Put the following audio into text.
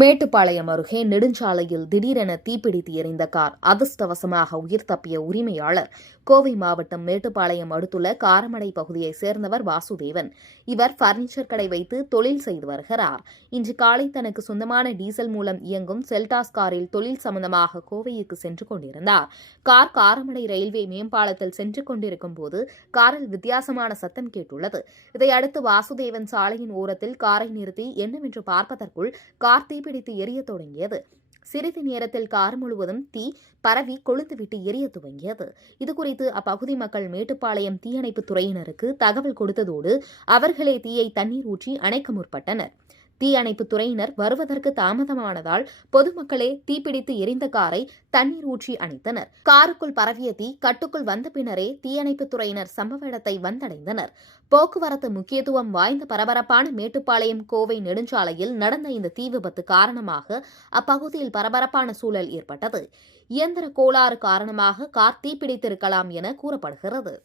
மேட்டுப்பாளையம் அருகே நெடுஞ்சாலையில் திடீரென தீப்பிடித்து எரிந்த கார் அதிர்ஷ்டவசமாக உயிர் தப்பிய உரிமையாளர். கோவை மாவட்டம் மேட்டுப்பாளையம் அடுத்துள்ள காரமடை பகுதியைச் சேர்ந்தவர் வாசுதேவன். இவர் பர்னிச்சர் கடை வைத்து தொழில் செய்து வருகிறார். இன்று காலை தனக்கு சொந்தமான டீசல் மூலம் இயங்கும் செல்டாஸ் காரில் தொழில் சம்பந்தமாக கோவைக்கு சென்று கொண்டிருந்தார். கார் காரமடை ரயில்வே மேம்பாலத்தில் சென்று கொண்டிருக்கும் போது காரில் வித்தியாசமான சத்தம் கேட்டுள்ளது. இதையடுத்து வாசுதேவன் சாலையின் ஓரத்தில் காரை நிறுத்தி என்னவென்று பார்ப்பதற்குள் கார் தீப்பிடித்து எரியத் தொடங்கியது. சிறிது நேரத்தில் கார் முழுவதும் தீ பரவி கொழுந்துவிட்டு எரிய துவங்கியது. இதுகுறித்து அப்பகுதி மக்கள் மேட்டுப்பாளையம் தீயணைப்புத் துறையினருக்கு தகவல் கொடுத்ததோடு அவர்களே தீயை தண்ணீர் ஊற்றி அணைக்க முற்பட்டனர். தீயணைப்புத் துறையினர் வருவதற்கு தாமதமானதால் பொதுமக்களே தீப்பிடித்து எரிந்த காரை தண்ணீர் ஊற்றி அணைத்தனர். காருக்குள் பரவிய தீ கட்டுக்குள் வந்த பின்னரே தீயணைப்புத் துறையினர் சம்பவ இடத்தை வந்தடைந்தனர். போக்குவரத்து முக்கியத்துவம் வாய்ந்த பரபரப்பான மேட்டுப்பாளையம் கோவை நெடுஞ்சாலையில் நடந்த இந்த தீ விபத்து காரணமாக அப்பகுதியில் பரபரப்பான சூழல் ஏற்பட்டது. இயந்திர கோளாறு காரணமாக கார் தீப்பிடித்திருக்கலாம் என கூறப்படுகிறது.